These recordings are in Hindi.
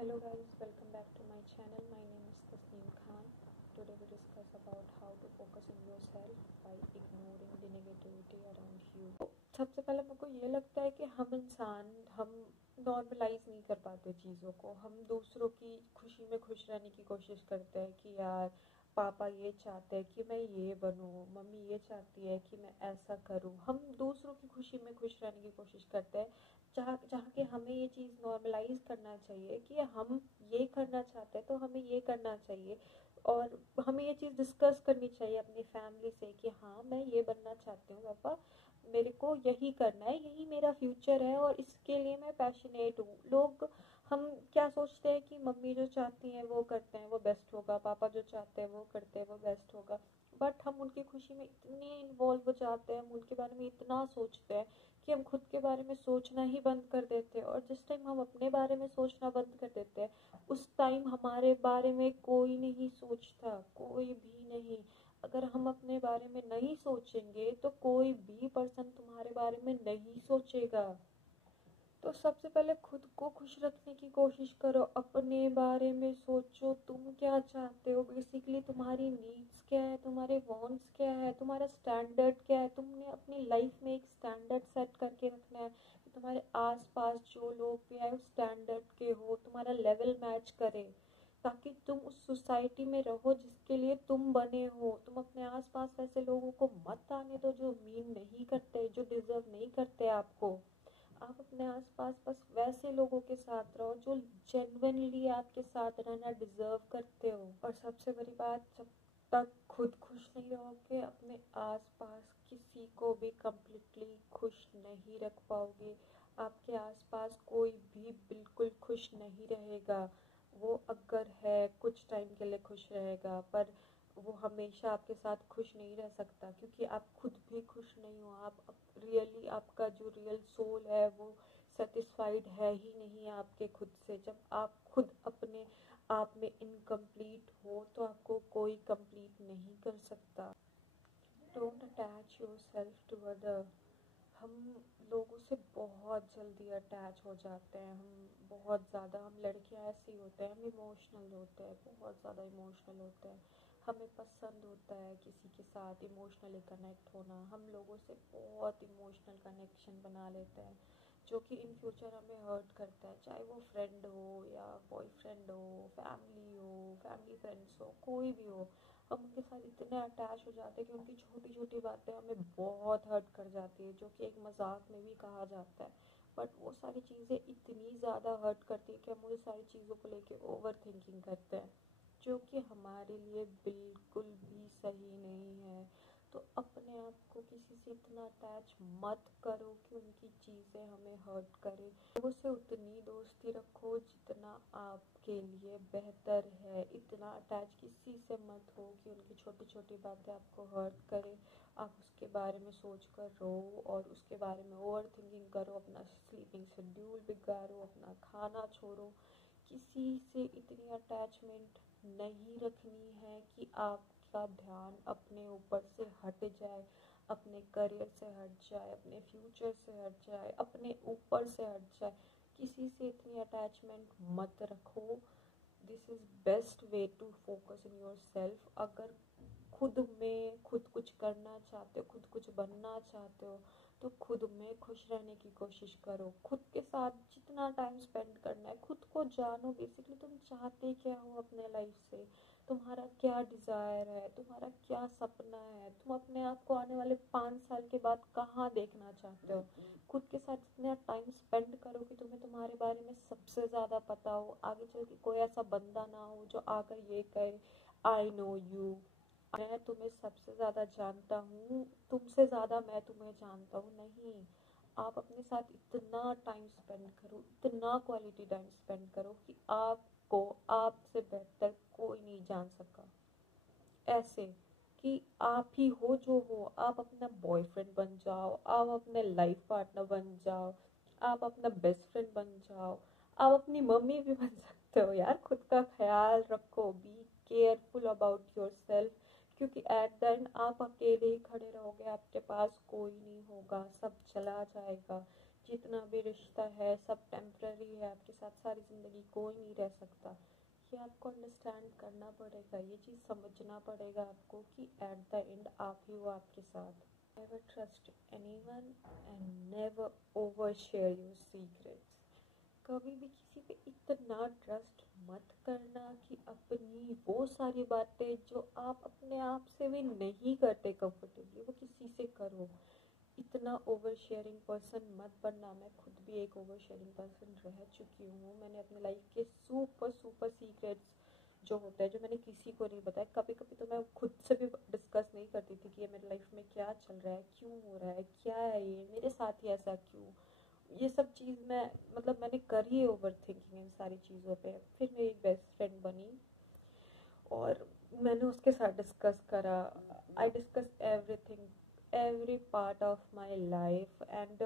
Hello guys, welcome back to my channel. My name is Tasneem Khan. Today we discuss about how to focus on yourself by ignoring the negativity around you. सबसे पहले मेरे को ये लगता है कि हम नॉर्मलाइज नहीं कर पाते चीज़ों को। हम दूसरों की खुशी में खुश रहने की कोशिश करते हैं कि यार पापा ये चाहते हैं कि मैं ये बनूं, मम्मी ये चाहती है कि मैं ऐसा करूं। हम दूसरों की खुशी में खुश रहने की कोशिश करते हैं, जहाँ जहाँ कि हमें ये चीज़ नॉर्मलाइज करना चाहिए कि हम ये करना चाहते हैं तो हमें ये करना चाहिए। और हमें ये चीज़ डिस्कस करनी चाहिए अपनी फैमिली से कि हाँ मैं ये बनना चाहती हूँ पापा, मेरे को यही करना है, यही मेरा फ्यूचर है और इसके लिए मैं पैशनेट हूँ। हम क्या सोचते हैं कि मम्मी जो चाहती हैं वो करते हैं वो बेस्ट होगा, पापा जो चाहते हैं वो करते हैं वो बेस्ट होगा। बट हम उनकी खुशी में इतने इन्वॉल्व हो जाते हैं, हम उनके बारे में इतना सोचते हैं कि हम खुद के बारे में सोचना ही बंद कर देते हैं। और जिस टाइम हम अपने बारे में सोचना बंद कर देते हैं उस टाइम हमारे बारे में कोई नहीं सोचता, कोई भी नहीं। अगर हम अपने बारे में नहीं सोचेंगे तो कोई भी पर्सन तुम्हारे बारे में नहीं सोचेगा। तो सबसे पहले खुद को खुश रखने की कोशिश करो, अपने बारे में सोचो तुम क्या चाहते हो, बेसिकली तुम्हारी नीड्स क्या है, तुम्हारे वांट्स क्या है, तुम्हारा स्टैंडर्ड क्या है। तुमने अपनी लाइफ में एक स्टैंडर्ड सेट करके रखना है कि तुम्हारे आसपास जो लोग भी आए उस स्टैंडर्ड के हो, तुम्हारा लेवल मैच करे, ताकि तुम उस सोसाइटी में रहो जिसके लिए तुम बने हो। तुम अपने आसपास वैसे लोगों को मत आने दो जो मीन नहीं करते, जो डिजर्व नहीं करते आपको। आप अपने आसपास बस वैसे लोगों के साथ रहो जो जेन्युइनली आपके साथ रहना डिजर्व करते हो। और सबसे बड़ी बात, जब तक खुद खुश नहीं रहोगे अपने आसपास किसी को भी कंप्लीटली खुश नहीं रख पाओगे। आपके आसपास कोई भी बिल्कुल खुश नहीं रहेगा। वो अगर है कुछ टाइम के लिए खुश रहेगा, पर वो हमेशा आपके साथ खुश नहीं रह सकता, क्योंकि आप खुद भी खुश नहीं हो। आप रियली आपका जो रियल सोल है वो सेटिस्फाइड है ही नहीं आपके खुद से। जब आप खुद अपने आप में इनकम्प्लीट हो तो आपको कोई कंप्लीट नहीं कर सकता। Don't attach yourself to other. हम लोगों से बहुत जल्दी अटैच हो जाते हैं, हम बहुत ज़्यादा, हम लड़कियां ऐसी होते हैं, हम इमोशनल होते हैं, बहुत ज़्यादा इमोशनल होते हैं। हमें पसंद होता है किसी के साथ इमोशनली कनेक्ट होना, हम लोगों से बहुत इमोशनल कनेक्शन बना लेते हैं जो कि इन फ्यूचर हमें हर्ट करता है। चाहे वो फ्रेंड हो या बॉयफ्रेंड हो, फैमिली फ्रेंड्स हो, कोई भी हो। हम उनके साथ इतने अटैच हो जाते हैं कि उनकी छोटी छोटी बातें हमें बहुत हर्ट कर जाती है, जो कि एक मजाक में भी कहा जाता है। बट वो सारी चीज़ें इतनी ज़्यादा हर्ट करती है कि हम उन सारी चीज़ों को लेके ओवर थिंकिंग करते हैं, जो कि हमारे लिए बिल्कुल भी सही नहीं है। तो अपने आप को किसी से इतना अटैच मत करो कि उनकी चीज़ें हमें हर्ट करे। लोगों से उतनी दोस्ती रखो जितना आपके लिए बेहतर है। इतना अटैच किसी से मत हो कि उनकी छोटी छोटी बातें आपको हर्ट करे, आप उसके बारे में सोच कर रो और उसके बारे में ओवर थिंकिंग करो, अपना स्लीपिंग शेड्यूल बिगाड़ो, अपना खाना छोड़ो। किसी से इतनी अटैचमेंट नहीं रखनी है कि आपका ध्यान अपने ऊपर से हट जाए, अपने करियर से हट जाए, अपने फ्यूचर से हट जाए, अपने ऊपर से हट जाए। किसी से इतनी अटैचमेंट मत रखो। This is best way to focus in yourself. अगर खुद कुछ करना चाहते हो, खुद कुछ बनना चाहते हो, तो खुद में खुश रहने की कोशिश करो। खुद के साथ जितना टाइम स्पेंड करना है, खुद को जानो। बेसिकली तुम चाहते क्या हो अपने लाइफ से, तुम्हारा क्या डिज़ायर है, तुम्हारा क्या सपना है, तुम अपने आप को आने वाले 5 साल के बाद कहाँ देखना चाहते हो। खुद के साथ जितना टाइम स्पेंड करो कि तुम्हें तुम्हारे बारे में सबसे ज़्यादा पता हो, आगे चल के कोई ऐसा बंदा ना हो जो आकर ये कहे आई नो यू, मैं तुम्हें सबसे ज़्यादा जानता हूँ, तुमसे ज़्यादा मैं तुम्हें जानता हूँ। नहीं, आप अपने साथ इतना टाइम स्पेंड करो, इतना क्वालिटी टाइम स्पेंड करो कि आपको आपसे बेहतर कोई नहीं जान सका। ऐसे कि आप ही हो जो हो। आप अपना बॉयफ्रेंड बन जाओ, आप अपने लाइफ पार्टनर बन जाओ, आप अपना बेस्ट फ्रेंड बन जाओ, आप अपनी मम्मी भी बन सकते हो। यार खुद का ख्याल रखो, be careful about your self, क्योंकि एट द एंड आप अकेले ही खड़े रहोगे, आपके पास कोई नहीं होगा, सब चला जाएगा। जितना भी रिश्ता है सब टेम्पररी है, आपके साथ सारी ज़िंदगी कोई नहीं रह सकता। ये आपको अंडरस्टैंड करना पड़ेगा, ये चीज़ समझना पड़ेगा आपको कि एट द एंड आप ही हो आपके साथ। Never trust anyone and never over share your secrets. कभी भी किसी पे इतना ट्रस्ट मत करना कि अपनी वो सारी बातें जो आप अपने आप से भी नहीं करते कंफर्टेबली, वो किसी से करो। इतना ओवर शेयरिंग पर्सन मत बनना। मैं खुद भी एक ओवर शेयरिंग पर्सन रह चुकी हूँ। मैंने अपने लाइफ के सुपर सुपर सीक्रेट्स जो होते हैं, जो मैंने किसी को नहीं बताया, कभी कभी तो मैं खुद से भी डिस्कस नहीं करती थी कि ये मेरे लाइफ में क्या चल रहा है, क्यों हो रहा है, क्या है ये मेरे साथ ही ऐसा क्यों। ये सब चीज़ मैंने करी है ओवर थिंकिंग इन सारी चीज़ों पे। फिर मेरी एक बेस्ट फ्रेंड बनी और मैंने उसके साथ डिस्कस करा। I discuss everything, every part of my life, and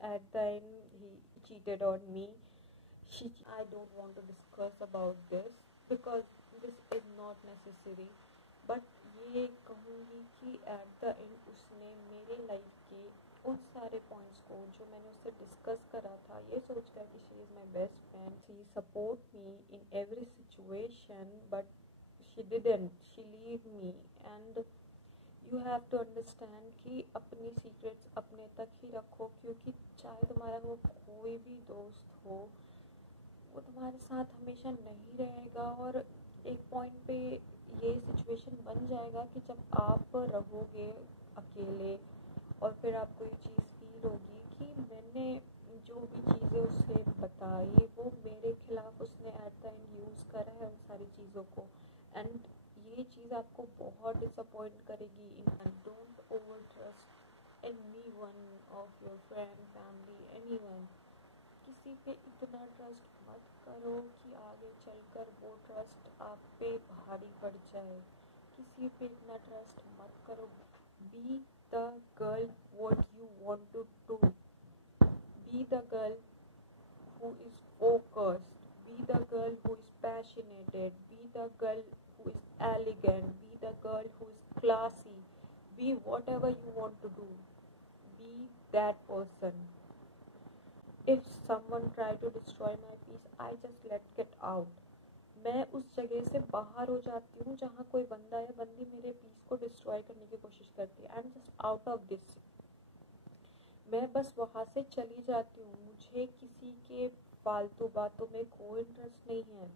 at the end he cheated on me. I don't want to discuss about this because this is not necessary, but ये कहूँगी कि at the end उसने मेरे लाइफ के उन सारे पॉइंट्स को जो मैंने उससे डिस्कस करा था, ये सोच कर कि she is my best friend, she support me in every situation, but she didn't, she leave me। and you have to understand कि अपनी सीक्रेट्स अपने तक ही रखो, क्योंकि चाहे तुम्हारा वो कोई भी दोस्त हो, वो तुम्हारे साथ हमेशा नहीं रहेगा। और एक पॉइंट पे ये सिचुएशन बन जाएगा कि जब आप रहोगे अकेले और फिर आपको ये चीज़ फील होगी कि मैंने जो भी चीज़ें उसे बताई वो मेरे खिलाफ उसने एट द एंड यूज़ करा है उन सारी चीज़ों को। एंड ये चीज़ आपको बहुत डिसअपॉइंट करेगी। इन don't over trust any one of your friend, family, any one. किसी पे इतना ट्रस्ट मत करो कि आगे चलकर वो ट्रस्ट आप पे भारी पड़ जाए। किसी पे इतना ट्रस्ट मत करो। Be the girl what you want to do. Be the girl who is focused. Be the girl who is passionate. Be the girl who is elegant. Be the girl who is classy. Be whatever you want to do. Be that person. If someone try to destroy my peace, I just let it out. मैं उस जगह से बाहर हो जाती हूँ जहाँ कोई बंदा या बंदी मेरे पीस को डिस्ट्रॉय करने की कोशिश करती है। I am just out of this. मैं बस वहाँ से चली जाती हूँ। मुझे किसी के फालतू बातों में कोई इंटरेस्ट नहीं है।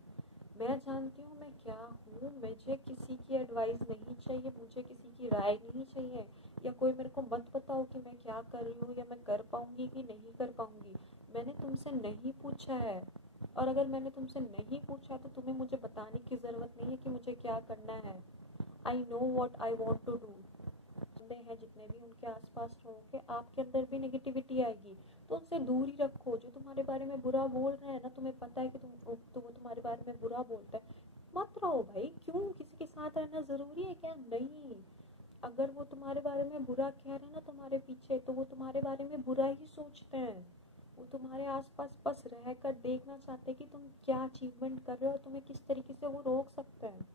मैं जानती हूँ मैं क्या हूँ। मुझे किसी की एडवाइस नहीं चाहिए, मुझे किसी की राय नहीं चाहिए, या कोई मेरे को मत बताओ कि मैं क्या कर रही हूँ या मैं कर पाऊँगी कि नहीं कर पाऊँगी। मैंने तुमसे नहीं पूछा है, और अगर मैंने तुमसे नहीं पूछा तो तुम्हें मुझे बताने की ज़रूरत नहीं है कि मुझे क्या करना है। I know what I want to do. हैं जितने भी उनके आसपास रहोगे, आपके अंदर भी नेगेटिविटी आएगी, तो उनसे दूर ही रखो। जो तुम्हारे बारे में बुरा बोल रहे हैं ना, तुम्हें पता है कि वो तुम्हारे बारे में बुरा बोलता है, मत रहो भाई। क्यों? किसी के साथ रहना ज़रूरी है क्या? नहीं। अगर वो तुम्हारे बारे में बुरा कह रहे हैं ना तुम्हारे पीछे, तो वो तुम्हारे बारे में बुरा ही सोचते हैं। वो तुम्हारे आसपास बस रहकर देखना चाहते हैं कि तुम क्या अचीवमेंट कर रहे हो और तुम्हें किस तरीके से वो रोक सकते हैं।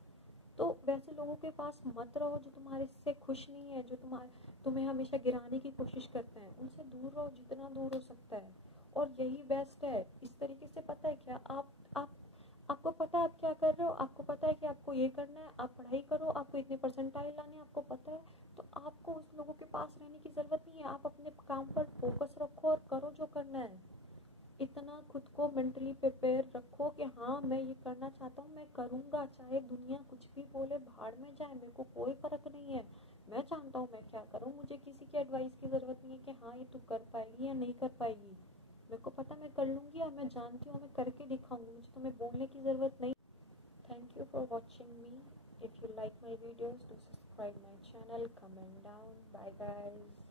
तो वैसे लोगों के पास मत रहो जो तुम्हारे से खुश नहीं है, जो तुम्हें हमेशा गिराने की कोशिश करते हैं। उनसे दूर रहो जितना दूर हो सकता है, और यही बेस्ट है। इस तरीके से पता है क्या, आपको पता है आप क्या कर रहे हो, आपको पता है कि आपको ये करना है, आप पढ़ाई करो, आपको इतने परसेंटाइल लाने हैं, आपको पता है, तो आपको उस लोगों के पास रहने की ज़रूरत नहीं है। आप अपने काम पर फोकस रखो और करो जो करना है। इतना खुद को मेंटली प्रिपेयर रखो कि हाँ मैं ये करना चाहता हूँ, मैं करूँगा, चाहे दुनिया कुछ भी बोले, भाड़ में जाए, मेरे को कोई फ़र्क नहीं है। मैं जानता हूँ मैं क्या करूँ, मुझे किसी की एडवाइस की ज़रूरत नहीं है कि हाँ ये तू कर पाएगी या नहीं कर पाएगी। मेरे को पता मैं कर लूँगी, और मैं जानती हूँ मैं करके दिखाऊँगी, मुझे तुम्हें बोलने की ज़रूरत नहीं। Thank you for watching me. If you like my videos, do subscribe my channel, comment down. Bye guys.